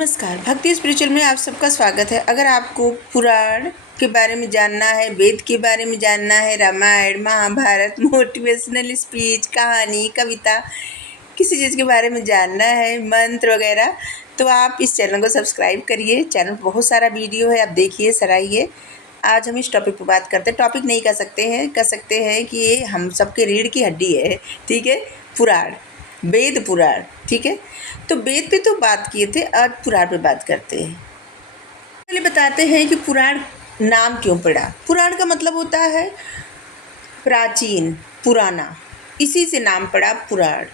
नमस्कार, भक्ति स्पिरिचुअल में आप सबका स्वागत है। अगर आपको पुराण के बारे में जानना है, वेद के बारे में जानना है, रामायण, महाभारत, मोटिवेशनल स्पीच, कहानी, कविता, किसी चीज़ के बारे में जानना है, मंत्र वगैरह, तो आप इस चैनल को सब्सक्राइब करिए। चैनल पर बहुत सारा वीडियो है, आप देखिए, सराहिए। आज हम इस टॉपिक पर बात करते हैं। टॉपिक नहीं कह सकते हैं कि ये हम सबके रीढ़ की हड्डी है, ठीक है। पुराण, वेद पुराण, ठीक है। तो वेद पे तो बात किए थे, आज पुराण पे बात करते हैं। पहले बताते हैं कि पुराण नाम क्यों पड़ा। पुराण का मतलब होता है प्राचीन, पुराना, इसी से नाम पड़ा पुराण।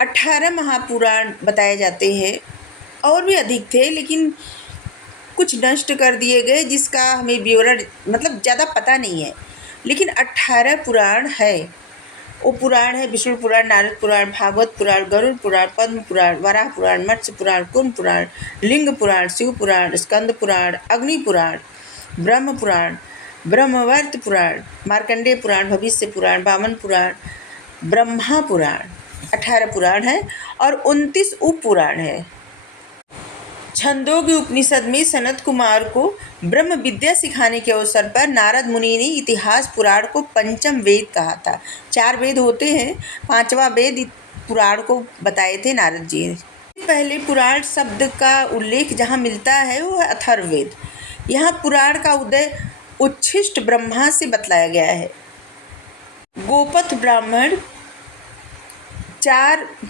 18 महापुराण बताए जाते हैं, और भी अधिक थे लेकिन कुछ नष्ट कर दिए गए, जिसका हमें विवरण मतलब ज़्यादा पता नहीं है। लेकिन 18 पुराण है। वो पुराण है विष्णु पुराण, नारद पुराण, भागवत पुराण, गरुड़ पुराण, पद्म पुराण, वराह पुराण, मत्स्य पुराण, कुंभ पुराण, लिंग पुराण, शिव पुराण, स्कंद पुराण, अग्नि पुराण, ब्रह्म पुराण, ब्रह्मवर्त पुराण, मार्कंडेय पुराण, भविष्य पुराण, वामन पुराण, ब्रह्मा पुराण। 18 पुराण है और 29 उप पुराण है। छंदोग्य उपनिषद में सनत कुमार को ब्रह्म विद्या सिखाने के अवसर पर नारद मुनि ने इतिहास पुराण को पंचम वेद कहा था। 4 वेद होते हैं, 5वां वेद पुराण को बताए थे नारद जी। पहले पुराण शब्द का उल्लेख जहाँ मिलता है वो है अथर्ववेद। यहाँ पुराण का उदय उच्छिष्ट ब्रह्मा से बतलाया गया है। गोपथ ब्राह्मण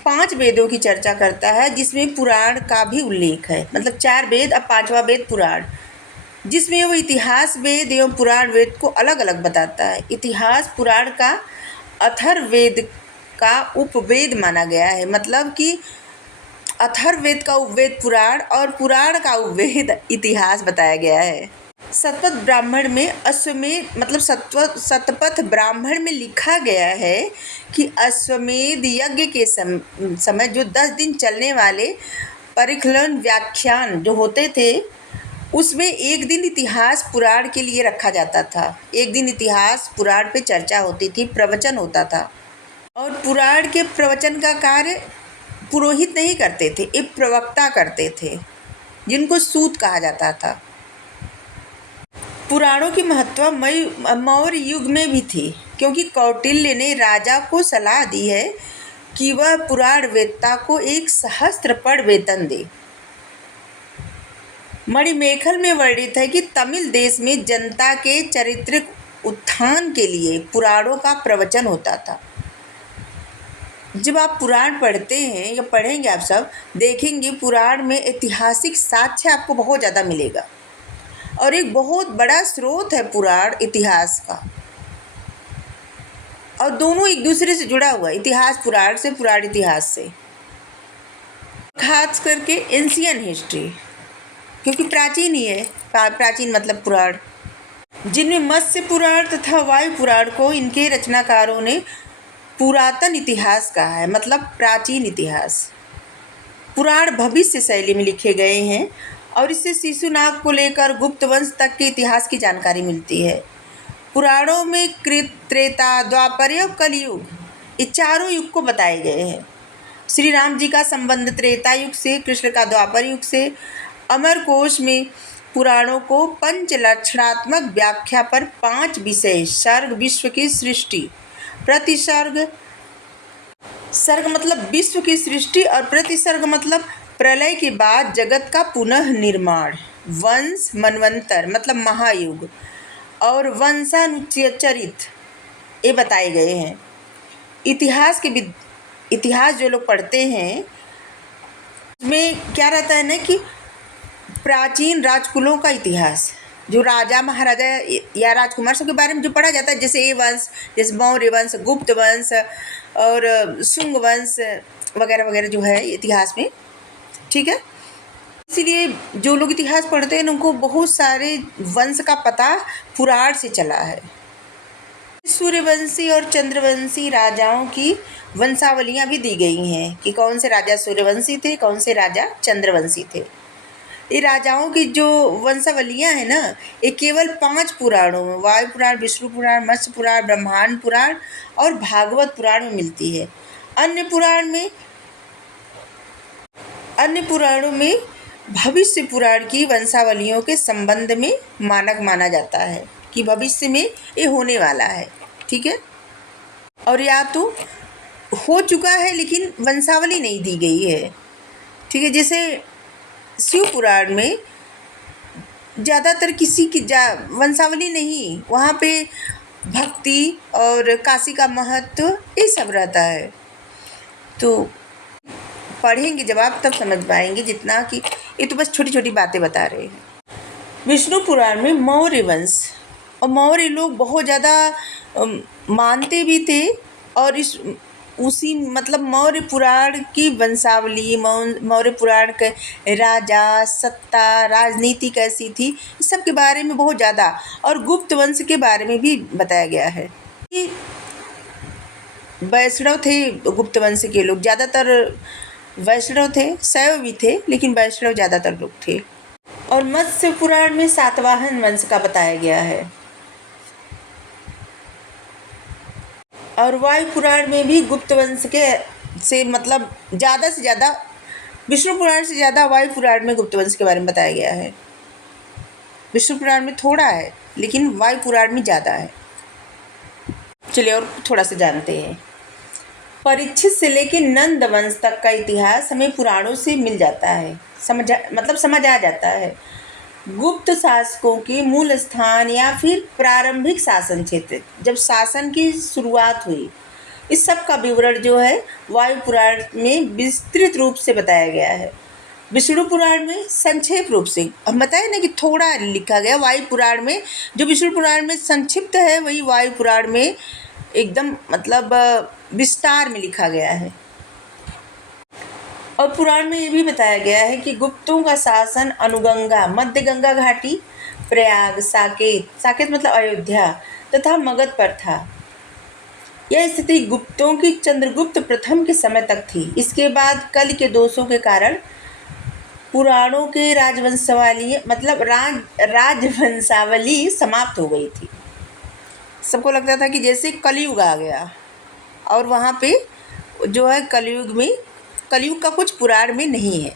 5 वेदों की चर्चा करता है, जिसमें पुराण का भी उल्लेख है। मतलब 4 वेद, अब 5वां वेद पुराण, जिसमें वो इतिहास वेद एवं पुराण वेद को अलग अलग बताता है। इतिहास पुराण का अथर्ववेद का उपवेद माना गया है। मतलब कि अथर्ववेद का उपवेद पुराण और पुराण का उपवेद इतिहास बताया गया है। शतपथ ब्राह्मण में अश्वमेध मतलब शतपथ ब्राह्मण में लिखा गया है कि अश्वमेध यज्ञ के समय जो 10 दिन चलने वाले परिखलन व्याख्यान जो होते थे, उसमें एक दिन इतिहास पुराण के लिए रखा जाता था। एक दिन इतिहास पुराण पे चर्चा होती थी, प्रवचन होता था। और पुराण के प्रवचन का कार्य पुरोहित नहीं करते थे, एक प्रवक्ता करते थे, जिनको सूत कहा जाता था। पुराणों की महत्व मौर्य युग में भी थी, क्योंकि कौटिल्य ने राजा को सलाह दी है कि वह पुराण वेत्ता को एक सहस्त्रपण वेतन दे। मणिमेखल में वर्णित है कि तमिल देश में जनता के चारित्रिक उत्थान के लिए पुराणों का प्रवचन होता था। जब आप पुराण पढ़ते हैं या पढ़ेंगे, आप सब देखेंगे पुराण में ऐतिहासिक साक्ष्य आपको बहुत ज़्यादा मिलेगा, और एक बहुत बड़ा स्रोत है पुराण इतिहास का। और दोनों एक दूसरे से जुड़ा हुआ है, इतिहास पुराण से, पुराण इतिहास से। खास करके एंशियन हिस्ट्री, क्योंकि प्राचीन ही है। प्राचीन मतलब पुराण, जिनमें मत्स्य पुराण तथा वायु पुराण को इनके रचनाकारों ने पुरातन इतिहास कहा है, मतलब प्राचीन इतिहास। पुराण भविष्य शैली में लिखे गए हैं, और इससे शिशुनाग को लेकर गुप्त वंश तक के इतिहास की जानकारी मिलती है। पुराणों में कृत, त्रेता, द्वापर और कलयुग, ये चारों युग को बताए गए हैं। श्री राम जी का संबंध त्रेता युग से, कृष्ण का द्वापर युग से। अमरकोश में पुराणों को पंचलक्षणात्मक व्याख्या पर 5 विषय, सर्ग विश्व की सृष्टि, प्रतिसर्ग, सर्ग मतलब विश्व की सृष्टि और प्रतिसर्ग मतलब प्रलय के बाद जगत का पुनः निर्माण, वंश मनवंतर मतलब महायुग, और वंशानुचरित, ये बताए गए हैं। इतिहास जो लोग पढ़ते हैं उसमें क्या रहता है ना कि प्राचीन राजकुलों का इतिहास, जो राजा महाराजा या राजकुमार सब के बारे में जो पढ़ा जाता है, जैसे ये वंश, जैसे मौर्य वंश, गुप्त वंश और शुंग वंश वगैरह वगैरह जो है इतिहास में, ठीक है। इसीलिए जो लोग इतिहास पढ़ते हैं उनको बहुत सारे वंश का पता पुराण से चला है। सूर्यवंशी और चंद्रवंशी राजाओं की वंशावलियाँ भी दी गई हैं कि कौन से राजा सूर्यवंशी थे, कौन से राजा चंद्रवंशी थे। ये राजाओं की जो वंशावलियाँ हैं ना, ये केवल 5 पुराणों में, वायु पुराण, विष्णु पुराण, मत्स्य पुराण, ब्रह्मांड पुराण और भागवत पुराण में मिलती है। अन्य पुराण में अन्य पुराणों में भविष्य पुराण की वंशावलियों के संबंध में मानक माना जाता है कि भविष्य में ये होने वाला है, ठीक है। और या तो हो चुका है लेकिन वंशावली नहीं दी गई है, ठीक है। जैसे शिव पुराण में ज़्यादातर किसी की वंशावली नहीं, वहाँ पे भक्ति और काशी का महत्व ये सब रहता है। तो पढ़ेंगे जब आप तब समझ पाएंगे, जितना कि ये तो बस छोटी छोटी बातें बता रहे हैं। विष्णु पुराण में मौर्य वंश और मौर्य लोग बहुत ज़्यादा मानते भी थे, और उसी मतलब मौर्य पुराण की वंशावली, मौर्य पुराण के राजा, सत्ता, राजनीति कैसी थी, इस सब के बारे में बहुत ज़्यादा, और गुप्त वंश के बारे में भी बताया गया है कि वैष्णव थे गुप्त वंश के लोग, ज़्यादातर वैष्णव थे, शैव भी थे लेकिन वैष्णव ज़्यादातर लोग थे। और मत्स्य पुराण में सातवाहन वंश का बताया गया है, और वायु पुराण में भी गुप्त वंश के से मतलब ज़्यादा से ज़्यादा, विष्णु पुराण से ज़्यादा वायु पुराण में गुप्त वंश के बारे में बताया गया है। विष्णु पुराण में थोड़ा है लेकिन वायु पुराण में ज़्यादा है। चलिए और थोड़ा सा जानते हैं। परीक्षित से लेकर नंद वंश तक का इतिहास हमें पुराणों से मिल जाता है, समझ आ जाता है। गुप्त शासकों के मूल स्थान या फिर प्रारंभिक शासन क्षेत्र, जब शासन की शुरुआत हुई, इस सब का विवरण जो है वायु पुराण में विस्तृत रूप से बताया गया है। विष्णु पुराण में संक्षेप रूप से, हम बताए ना कि थोड़ा लिखा गया। वायु पुराण में जो विष्णु पुराण में संक्षिप्त है, वही वायु पुराण में एकदम मतलब विस्तार में लिखा गया है। और पुराण में ये भी बताया गया है कि गुप्तों का शासन अनुगंगा, मध्य गंगा घाटी, प्रयाग, साकेत मतलब अयोध्या तथा मगध पर था। यह स्थिति गुप्तों की चंद्रगुप्त प्रथम के समय तक थी। इसके बाद कल के दोषों के कारण पुराणों के राजवंशावली मतलब राजवंशावली समाप्त हो गई थी। सबको लगता था कि जैसे कलयुग आ गया, और वहाँ पे जो है कलयुग का कुछ पुराण में नहीं है।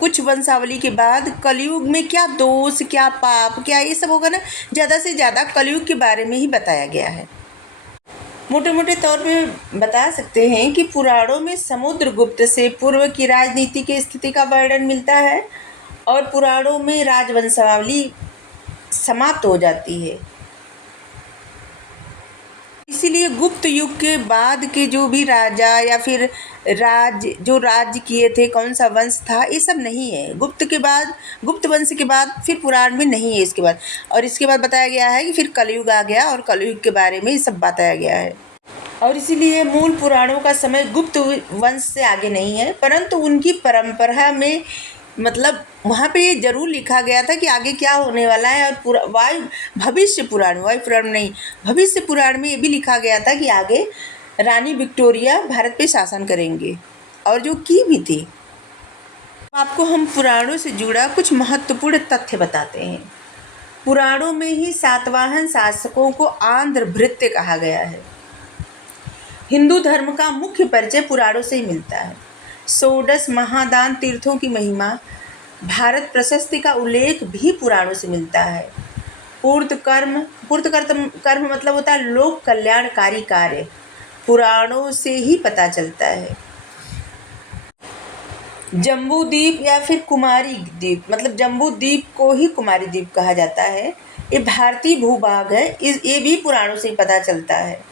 कुछ वंशावली के बाद कलयुग में क्या दोष, क्या पाप, क्या ये सब होगा ना, ज़्यादा से ज़्यादा कलयुग के बारे में ही बताया गया है। मोटे मोटे तौर पे बता सकते हैं कि पुराणों में समुद्रगुप्त से पूर्व की राजनीति की स्थिति का वर्णन मिलता है, और पुराणों में राजवंशावली समाप्त हो जाती है। इसीलिए गुप्त युग के बाद के जो भी राजा या फिर राज्य किए थे, कौन सा वंश था, ये सब नहीं है। गुप्त वंश के बाद फिर पुराण में नहीं है इसके बाद। और इसके बाद बताया गया है कि फिर कलयुग आ गया, और कलयुग के बारे में ये सब बताया गया है। और इसीलिए मूल पुराणों का समय गुप्त वंश से आगे नहीं है, परंतु उनकी परंपरा में मतलब वहाँ पे ये जरूर लिखा गया था कि आगे क्या होने वाला है। और भविष्य पुराण नहीं, भविष्य पुराण में ये भी लिखा गया था कि आगे रानी विक्टोरिया भारत पे शासन करेंगे, और जो की भी थी। आपको हम पुराणों से जुड़ा कुछ महत्वपूर्ण तथ्य बताते हैं। पुराणों में ही सातवाहन शासकों को आंध्र भृत्य कहा गया है। हिंदू धर्म का मुख्य परिचय पुराणों से ही मिलता है। षोडश महादान तीर्थों की महिमा, भारत प्रशस्ति का उल्लेख भी पुराणों से मिलता है। पूर्त कर्म मतलब होता है लोक कल्याणकारी कार्य, पुराणों से ही पता चलता है। जम्बू द्वीप या फिर कुमारी द्वीप, मतलब जम्बू द्वीप को ही कुमारी द्वीप कहा जाता है, ये भारतीय भूभाग है। ये भी पुराणों से ही पता चलता है।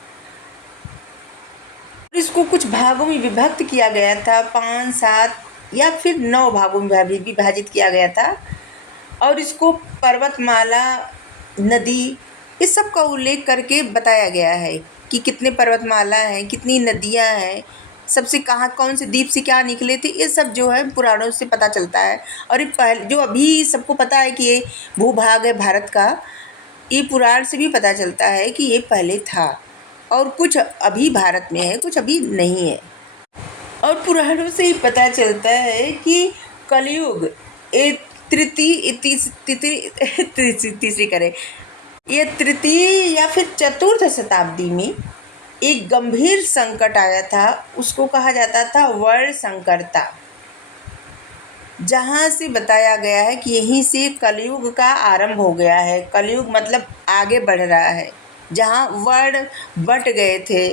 इसको कुछ भागों में विभक्त किया गया था, 5, 7 या फिर 9 भागों में विभाजित किया गया था। और इसको पर्वतमाला, नदी, इस सब का उल्लेख करके बताया गया है कि कितने पर्वतमाला हैं, कितनी नदियां हैं, सबसे कौन से द्वीप से क्या निकले थे, ये सब जो है पुराणों से पता चलता है। और ये पहले जो अभी सबको पता है कि ये भूभाग है भारत का, ये पुराण से भी पता चलता है कि ये पहले था, और कुछ अभी भारत में है, कुछ अभी नहीं है। और पुराणों से ही पता चलता है कि कलयुग तृतीय या फिर चतुर्थ शताब्दी में एक गंभीर संकट आया था। उसको कहा जाता था वर्ण संकरता। जहाँ से बताया गया है कि यहीं से कलयुग का आरंभ हो गया है। कलयुग मतलब आगे बढ़ रहा है, जहाँ वर्ण बँट गए थे।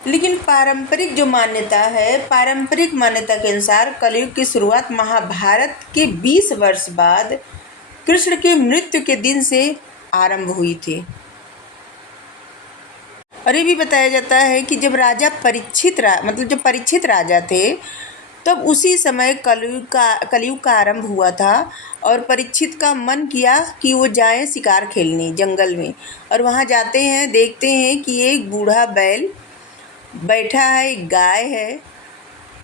लेकिन पारंपरिक जो मान्यता है, पारंपरिक मान्यता के अनुसार कलयुग की शुरुआत महाभारत के 20 वर्ष बाद कृष्ण के मृत्यु के दिन से आरंभ हुई थी। और ये भी बताया जाता है कि जब राजा परीक्षित मतलब जब परीक्षित राजा थे, तब उसी समय कलयुग का आरंभ हुआ था। और परीक्षित का मन किया कि वो जाएं शिकार खेलने जंगल में, और वहाँ जाते हैं, देखते हैं कि एक बूढ़ा बैल बैठा है, एक गाय है,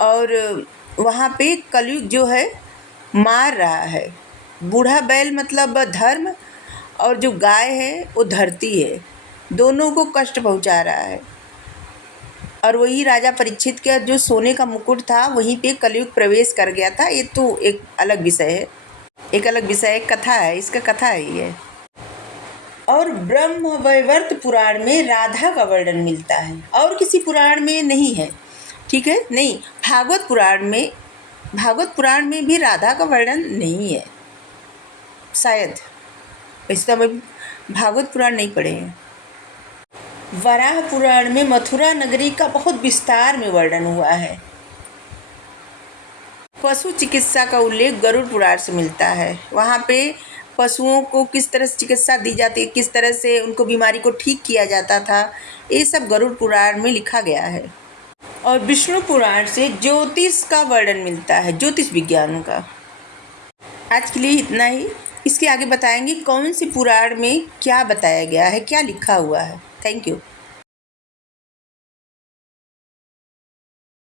और वहाँ पे कलयुग जो है मार रहा है। बूढ़ा बैल मतलब धर्म, और जो गाय है वो धरती है, दोनों को कष्ट पहुँचा रहा है। और वही राजा परीक्षित का जो सोने का मुकुट था, वहीं पे कलयुग प्रवेश कर गया था। ये तो एक अलग विषय है, एक अलग विषय, एक कथा है, इसका कथा है ये। और ब्रह्म वैवर्त पुराण में राधा का वर्णन मिलता है, और किसी पुराण में नहीं है, ठीक है। नहीं, भागवत पुराण में भी राधा का वर्णन नहीं है शायद। वैसे तो हमें भागवत पुराण नहीं पढ़े हैं। वराह पुराण में मथुरा नगरी का बहुत विस्तार में वर्णन हुआ है। पशु चिकित्सा का उल्लेख गरुड़ पुराण से मिलता है। वहाँ पे पशुओं को किस तरह से चिकित्सा दी जाती है, किस तरह से उनको बीमारी को ठीक किया जाता था, ये सब गरुड़ पुराण में लिखा गया है। और विष्णु पुराण से ज्योतिष का वर्णन मिलता है, ज्योतिष विज्ञान का। आज के लिए इतना ही। इसके आगे बताएंगे कौन सी पुराण में क्या बताया गया है, क्या लिखा हुआ है। Thank you.